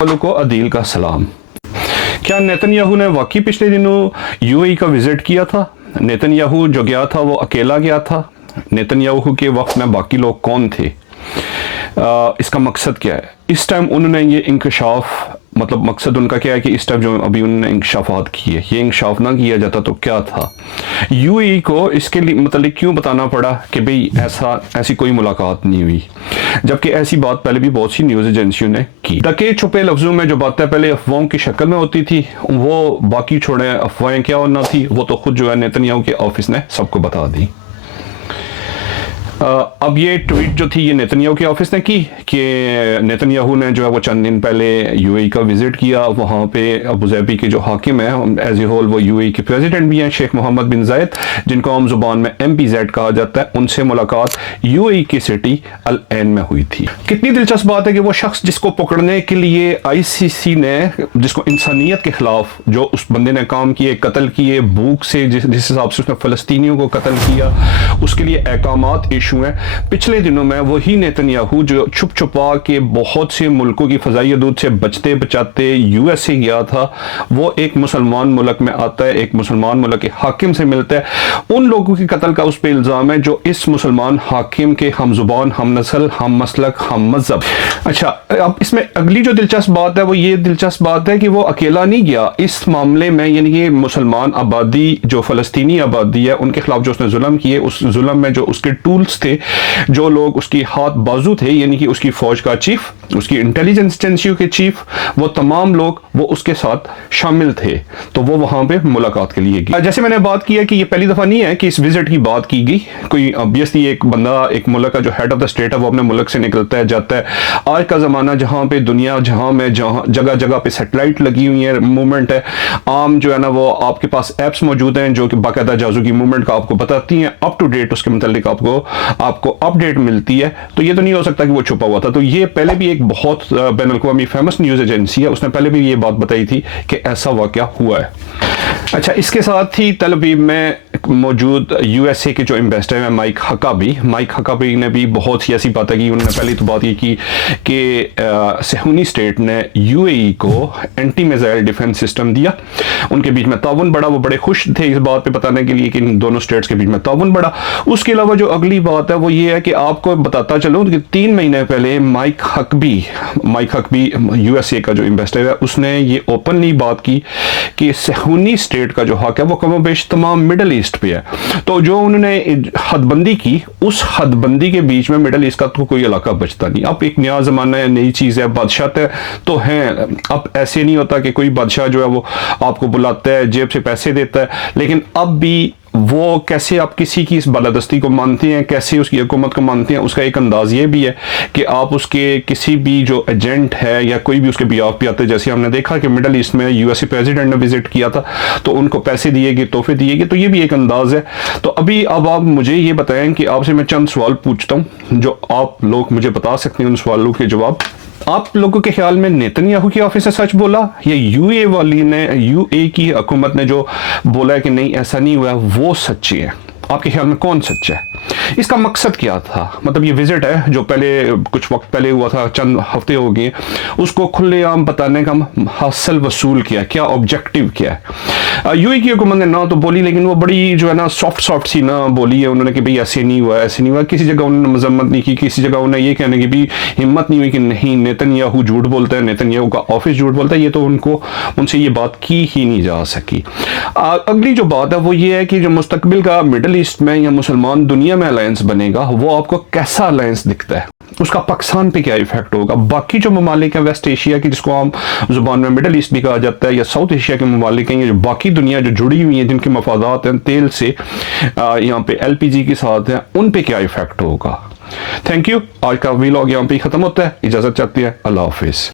वालों को अदील का सलाम। क्या नेतन्याहू ने वाकई पिछले दिनों यूएई का विजिट किया था? नेतन्याहू जो गया था वो अकेला गया था? नेतन्याहू के वक्त में बाकी लोग कौन थे? इसका मकसद क्या है? इस टाइम उन्होंने ये इंकशाफ, मतलब मकसद उनका क्या है कि इस टाइम जो अभी उन्होंने इंकशाफात किए, ये इंकशाफ ना किया जाता तो क्या था? यूएई को इसके लिए मतलब क्यों बताना पड़ा कि भाई ऐसी कोई मुलाकात नहीं हुई, जबकि ऐसी बात पहले भी बहुत सी न्यूज़ एजेंसियों ने की। ढके छुपे लफ्ज़ों में जो बातें पहले अफवाहों की शक्ल में होती थी, वो बाकी छोड़े अफवाहें क्या होना थी, वो तो खुद जो है नेतन्याहू के ऑफिस ने सबको बता दी। अब ये ट्वीट जो थी ये नेतन्याहू के ऑफिस ने की कि नेतन्याहू ने जो है वो चंद दिन पहले यूएई का विजिट किया। वहाँ पे अबूज़ाबी के जो हाकिम है एज ए होल वो यूएई के प्रेसिडेंट भी हैं, शेख मोहम्मद बिन जायद, जिनको आम जुबान में MPZ कहा जाता है, उनसे मुलाकात यूएई की सिटी अल ऐन में हुई थी। कितनी दिलचस्प बात है कि वो शख्स जिसको पकड़ने के लिए ICC ने, जिसको इंसानियत के खिलाफ जो उस बंदे ने काम किए, कत्ल किए, भूख से जिस हिसाब से उसने फ़लस्तीनियों को कत्ल किया, उसके लिए अहकामात इशू हैं। पिछले दिनों में वही नेतन्याहू जो छुप छुपा के बहुत से मुल्कों की फ़ज़ाई हदूद से बचते बचाते USA गया था, वो एक मुसलमान मुल्क में आता है, एक मुसलमान मुल्क के हाकिम से मिलता है। उन लोगों के कत्ल का उस पर इल्ज़ाम है जो इस मुसलमान हाकिम के हम ज़ुबान, हम नस्ल, हम मसलक, हम मज़हब। अच्छा, अब इसमें अगली जो दिलचस्प बात है वो ये दिलचस्प बात है कि वो अकेला नहीं गया इस मामले में, यानी कि मुसलमान आबादी जो फ़लस्तीनी आबादी है उनके खिलाफ जो उसने जुल्म किए, उस जुल्म में जो उसके टूल्स थे, जो लोग उसकी हाथ बाजू थे, यानी कि उसकी फौज का चीफ, उसकी इंटेलिजेंस एजेंसियों के चीफ, वो तमाम लोग वो उसके साथ शामिल थे। तो वो वहां पे मुलाकात के लिए गई। जैसे मैंने बात की है कि ये पहली दफा नहीं है कि इस विजिट की बात की गई। कोई ऑब्वियसली एक बंदा, एक मुल्क का जो हेड ऑफ द स्टेट है, वो अपने मुल्क से निकलता है, जाता है। आज का जमाना जहां पे दुनिया, जहां जगह जगह पे सैटेलाइट लगी हुई है, मूवमेंट है आम, जो है ना वो आपके पास एप्स मौजूद हैं जो कि बाकायदा जाजू की मूवमेंट का आपको बताती हैं, अप टू डेट उसके मतलब आपको अपडेट मिलती है। तो ये तो नहीं हो सकता कि वो छुपा हुआ था। तो ये पहले भी एक बहुत बैनुल-अक़वामी फेमस न्यूज़ एजेंसी है, उसने पहले भी ये बात बताई थी कि ऐसा वाक़या हुआ है। अच्छा, इसके साथ ही तल अवीव में मौजूद USA के जो एम्बेसडर हैं माइक हकाबी ने भी बहुत सी ऐसी बातें की। उन्होंने पहली तो बात ये की कि सेहूनी स्टेट ने UAE को एंटी मिसाइल डिफेंस सिस्टम दिया, उनके बीच में ताउन बढ़ा। वो बड़े खुश थे इस बात पे बताने के लिए कि इन दोनों स्टेट्स के बीच में ताउन बढ़ा। उसके अलावा जो अगली बात है वो ये है कि आपको बताता चलूँ कि 3 महीने पहले माइक हकबी USA का जो एम्बेसडर है, उसने ये ओपनली बात की कि सेहूनी स्टेट का जो हक है वो कमोबेश तमाम मिडल ईस्ट पे है। तो जो उन्होंने हदबंदी की, उस हदबंदी के बीच में मिडल ईस्ट का तो कोई इलाका बचता नहीं। अब एक नया ज़माना है, नई चीज़ है, बादशाह तो हैं। अब ऐसे नहीं होता कि कोई बादशाह जो है वो आपको बुलाता है, जेब से पैसे देता है, लेकिन अब भी वो कैसे आप किसी की इस बालादस्ती को मानते हैं, कैसे उसकी हुकूमत को मानते हैं, उसका एक अंदाज ये भी है कि आप उसके किसी भी जो एजेंट है या कोई भी उसके बिहाफ पे आते, जैसे हमने देखा कि मिडल ईस्ट में USA प्रेसिडेंट ने विजिट किया था तो उनको पैसे दिए गए, तोहफे दिए गए। तो ये भी एक अंदाज है। तो अभी अब आप मुझे ये बताएं कि आपसे मैं चंद सवाल पूछता हूँ जो आप लोग मुझे बता सकते हैं, उन सवालों के जवाब। आप लोगों के ख्याल में नेतन्याहू की ऑफिस से सच बोला या UAE की हुकूमत ने जो बोला है कि नहीं ऐसा नहीं हुआ वो सच्ची है? आपके ख्याल में कौन सच है? इसका मकसद क्या था? मतलब ये विजिट है जो पहले कुछ वक्त पहले हुआ था, चंद हफ्ते हो गए, उसको खुलेआम बताने का हासिल वसूल किया, क्या ऑब्जेक्टिव क्या है? UAE की हुकूमत ने ना तो बोली, लेकिन वो बड़ी जो है ना सॉफ्ट सी ना बोली है उन्होंने कि भाई ऐसे नहीं हुआ, ऐसे नहीं हुआ। किसी जगह उन्होंने मजम्मत नहीं की, किसी जगह उन्हें ये कहने की भी हिम्मत नहीं हुई कि नहीं नेतन्याहू झूठ बोलता है, नेतन्याहू का ऑफिस झूठ बोलता है। ये तो उनसे ये बात की ही नहीं जा सकी। अगली जो बात है वो ये है कि जो मुस्तकबिल का मिडल ईस्ट में या मुसलमान दुनिया में अलायंस बनेगा वो आपको कैसा अलायंस दिखता है? उसका पाकिस्तान पे क्या इफेक्ट होगा? बाकी जो ममालिक हैं वेस्ट एशिया की, जिसको आम जुबान में मिडल ईस्ट भी कहा जाता है, या साउथ एशिया के ममालिक हैं, ये जो बाकी दुनिया जो जुड़ी हुई है, जिनके मफादात हैं तेल से, यहाँ पे LPG के साथ हैं, उन पे क्या इफेक्ट होगा? Thank you. आज का व्लॉग यहाँ पे खत्म होता है। इजाजत चाहती है। अल्लाह हाफिज।